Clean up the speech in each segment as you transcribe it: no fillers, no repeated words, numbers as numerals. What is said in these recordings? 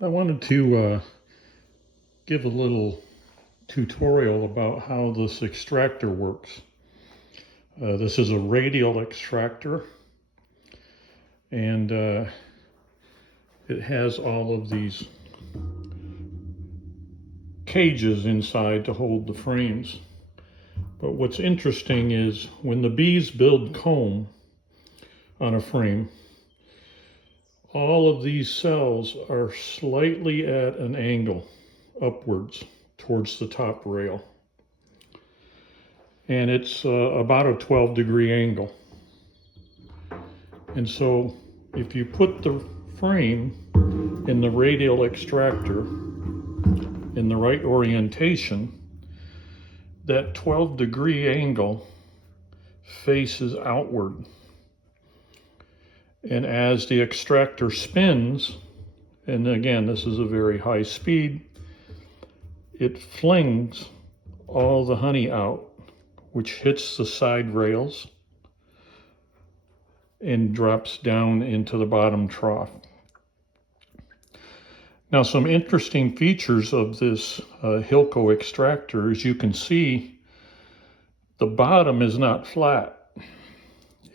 I wanted to give a little tutorial about how this extractor works. This is a radial extractor, and it has all of these cages inside to hold the frames. But what's interesting is when the bees build comb on a frame, all of these cells are slightly at an angle upwards towards the top rail. And it's about a 12-degree angle. And so if you put the frame in the radial extractor in the right orientation, that 12-degree angle faces outward. And as the extractor spins, and again, this is a very high speed, it flings all the honey out, which hits the side rails and drops down into the bottom trough. Now, some interesting features of this Hillco extractor, as you can see, the bottom is not flat.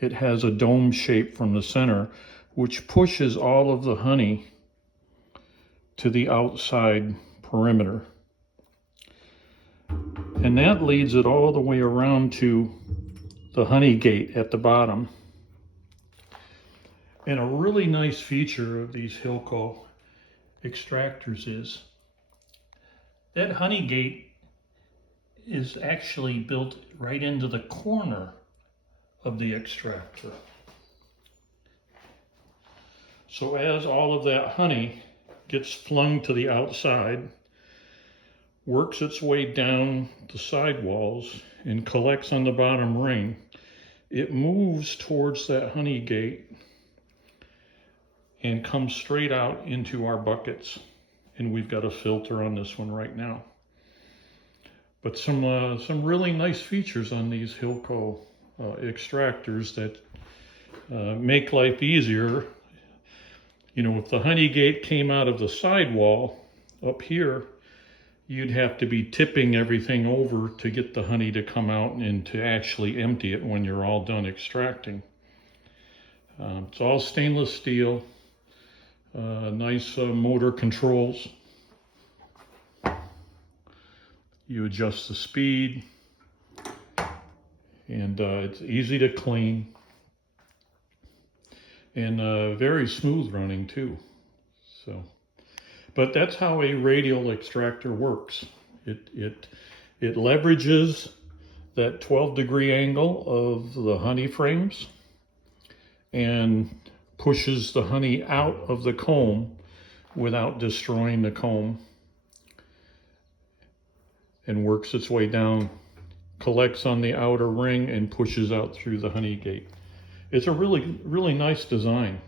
It has a dome shape from the center, which pushes all of the honey to the outside perimeter. And that leads it all the way around to the honey gate at the bottom. And a really nice feature of these Hillco extractors is that honey gate is actually built right into the corner of the extractor. So as all of that honey gets flung to the outside, works its way down the sidewalls and collects on the bottom ring, it moves towards that honey gate and comes straight out into our buckets. And we've got a filter on this one right now. But some really nice features on these Hillco extractors that make life easier. You know, if the honey gate came out of the sidewall up here, you'd have to be tipping everything over to get the honey to come out and to actually empty it when you're all done extracting. It's all stainless steel, nice motor controls. You adjust the speed, and it's easy to clean, and very smooth running too. So, but that's how a radial extractor works. It leverages that 12-degree angle of the honey frames and pushes the honey out of the comb without destroying the comb, and works its way down, collects on the outer ring, and pushes out through the honey gate. It's a really nice design.